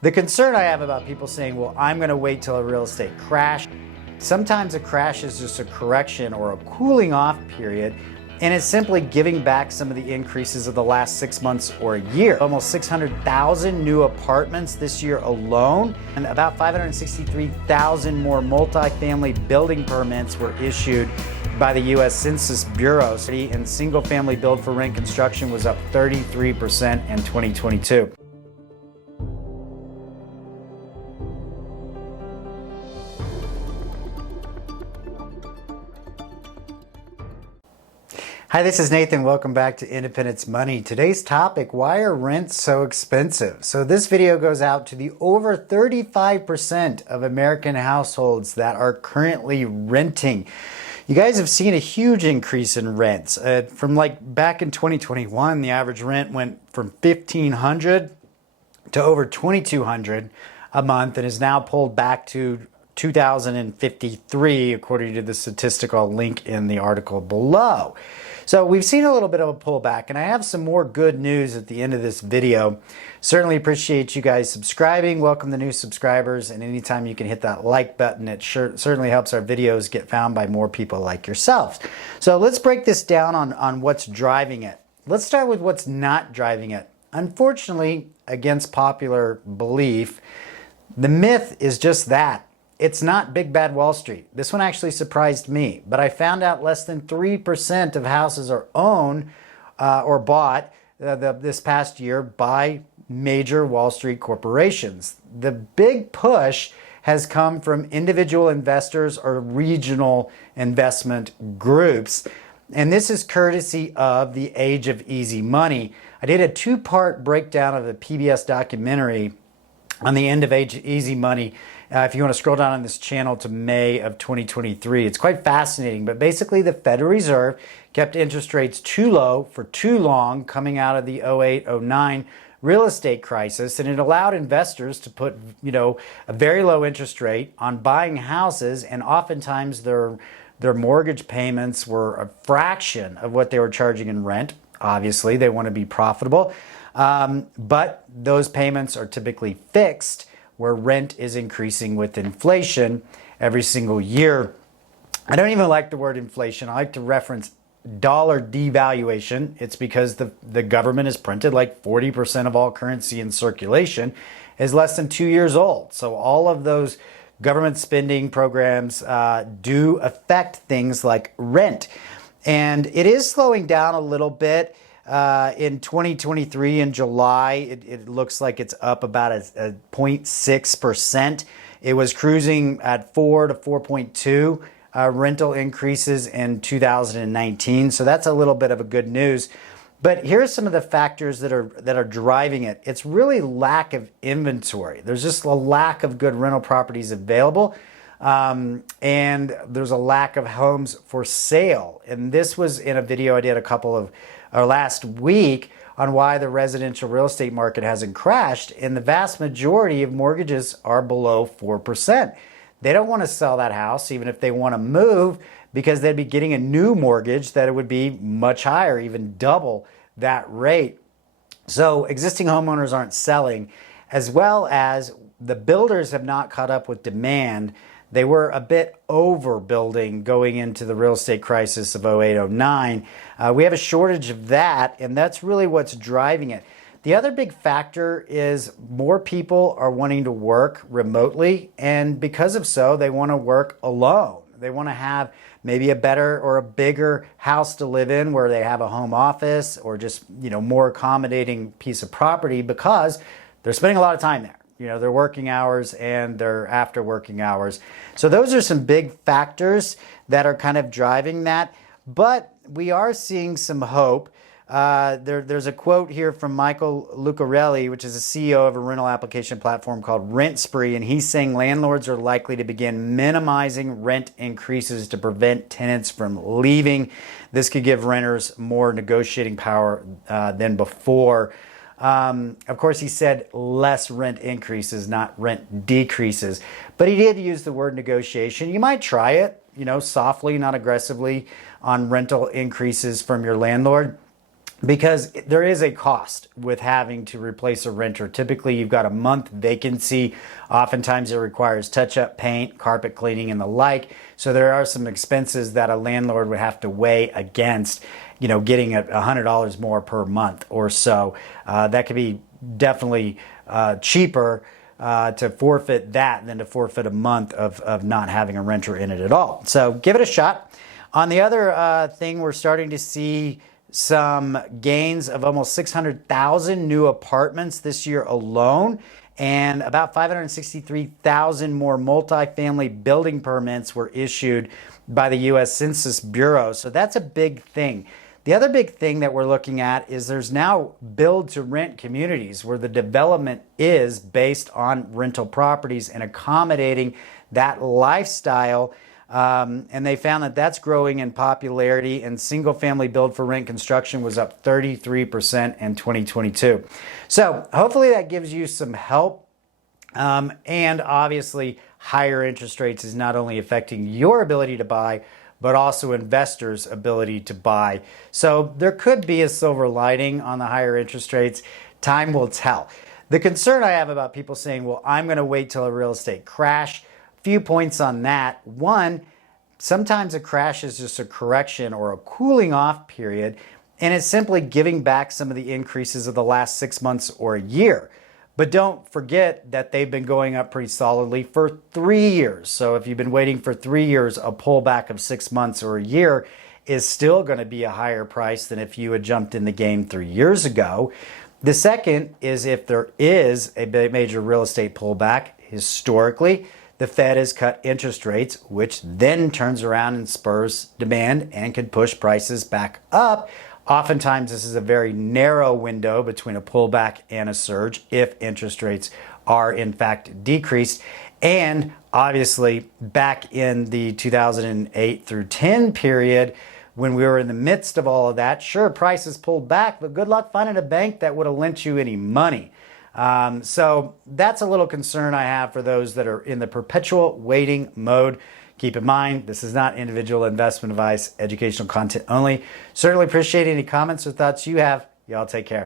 The concern I have about people saying, well, I'm going to wait till a real estate crash. Sometimes a crash is just a correction or a cooling off period, and it's simply giving back some of the increases of the last 6 months or a year. Almost 600,000 new apartments this year alone, and about 563,000 more multifamily building permits were issued by the U.S. Census Bureau. And single-family build for rent construction was up 33% in 2022. Hi, this is Nathan. Welcome back to Independence Money. Today's topic, why are rents so expensive? So this video goes out to the over 35% of American households that are currently renting. You guys have seen a huge increase in rents. From like back in 2021, the average rent went from $1,500 to over $2,200 a month and is now pulled back to $2,053 according to the statistical link in the article below. So we've seen a little bit of a pullback, and I have some more good news at the end of this video. Certainly appreciate you guys subscribing. Welcome the new subscribers, and anytime you can hit that like button, it certainly helps our videos get found by more people like yourselves. So let's break this down on what's driving it. Let's start with what's not driving it. Unfortunately, against popular belief, the myth is just that. It's not big bad Wall Street. This one actually surprised me, but I found out less than 3% of houses are owned or bought this past year by major Wall Street corporations. The big push has come from individual investors or regional investment groups, and this is courtesy of the Age of Easy Money. I did a two-part breakdown of the PBS documentary on the end of Age of Easy Money. If you want to scroll down on this channel to May of 2023, it's quite fascinating. But basically, the Federal Reserve kept interest rates too low for too long coming out of the 08-09 real estate crisis, and it allowed investors to put, a very low interest rate on buying houses, and oftentimes their mortgage payments were a fraction of what they were charging in rent. Obviously, they want to be profitable, but those payments are typically fixed, where rent is increasing with inflation every single year. I don't even like the word inflation. I like to reference dollar devaluation. It's because the government has printed like 40% of all currency in circulation is less than 2 years old. So all of those government spending programs do affect things like rent. And it is slowing down a little bit. In 2023, in July, it looks like it's up about a 0.6%. It was cruising at 4 to 4.2 rental increases in 2019. So that's a little bit of a good news. But here's some of the factors that are driving it. It's really lack of inventory. There's just a lack of good rental properties available. And there's a lack of homes for sale. And this was in a video I did last week on why the residential real estate market hasn't crashed, and the vast majority of mortgages are below 4%. They don't want to sell that house even if they want to move, because they'd be getting a new mortgage that it would be much higher, even double that rate. So existing homeowners aren't selling, as well as the builders have not caught up with demand. They were a bit overbuilding going into the real estate crisis of 08-09. We have a shortage of that, and that's really what's driving it. The other big factor is more people are wanting to work remotely, and because of so, they want to work alone. They want to have maybe a better or a bigger house to live in where they have a home office or just, more accommodating piece of property, because they're spending a lot of time there. Their working hours and their after working hours. So those are some big factors that are kind of driving that. But we are seeing some hope. There's a quote here from Michael Lucarelli, which is a CEO of a rental application platform called Rent Spree, and he's saying landlords are likely to begin minimizing rent increases to prevent tenants from leaving. This could give renters more negotiating power than before. Of course, he said less rent increases, not rent decreases. But he did use the word negotiation. You might try it, softly, not aggressively, on rental increases from your landlord. because there is a cost with having to replace a renter. Typically, you've got a month vacancy. Oftentimes, it requires touch-up paint, carpet cleaning, and the like. So there are some expenses that a landlord would have to weigh against, getting $100 more per month or so. That could be definitely cheaper to forfeit that than to forfeit a month of not having a renter in it at all. So give it a shot. On the other thing, we're starting to see some gains of almost 600,000 new apartments this year alone, and about 563,000 more multifamily building permits were issued by the U.S. Census Bureau. So that's a big thing. The other big thing that we're looking at is there's now build-to-rent communities where the development is based on rental properties and accommodating that lifestyle. And they found that that's growing in popularity, and single-family build-for-rent construction was up 33% in 2022. So hopefully that gives you some help. And obviously, higher interest rates is not only affecting your ability to buy, but also investors' ability to buy. So there could be a silver lining on the higher interest rates. Time will tell. The concern I have about people saying, well, I'm going to wait till a real estate crash. Few points on that. One, sometimes a crash is just a correction or a cooling off period, and it's simply giving back some of the increases of the last 6 months or a year. But don't forget that they've been going up pretty solidly for 3 years. So if you've been waiting for 3 years, a pullback of 6 months or a year is still going to be a higher price than if you had jumped in the game 3 years ago. The second is if there is a major real estate pullback, historically, the Fed has cut interest rates, which then turns around and spurs demand and can push prices back up. Oftentimes, this is a very narrow window between a pullback and a surge if interest rates are in fact decreased. And obviously, back in the 2008 through 10 period, when we were in the midst of all of that, sure, prices pulled back, but good luck finding a bank that would have lent you any money. So that's a little concern I have for those that are in the perpetual waiting mode. Keep in mind, this is not individual investment advice, educational content only. Certainly appreciate any comments or thoughts you have. Y'all take care.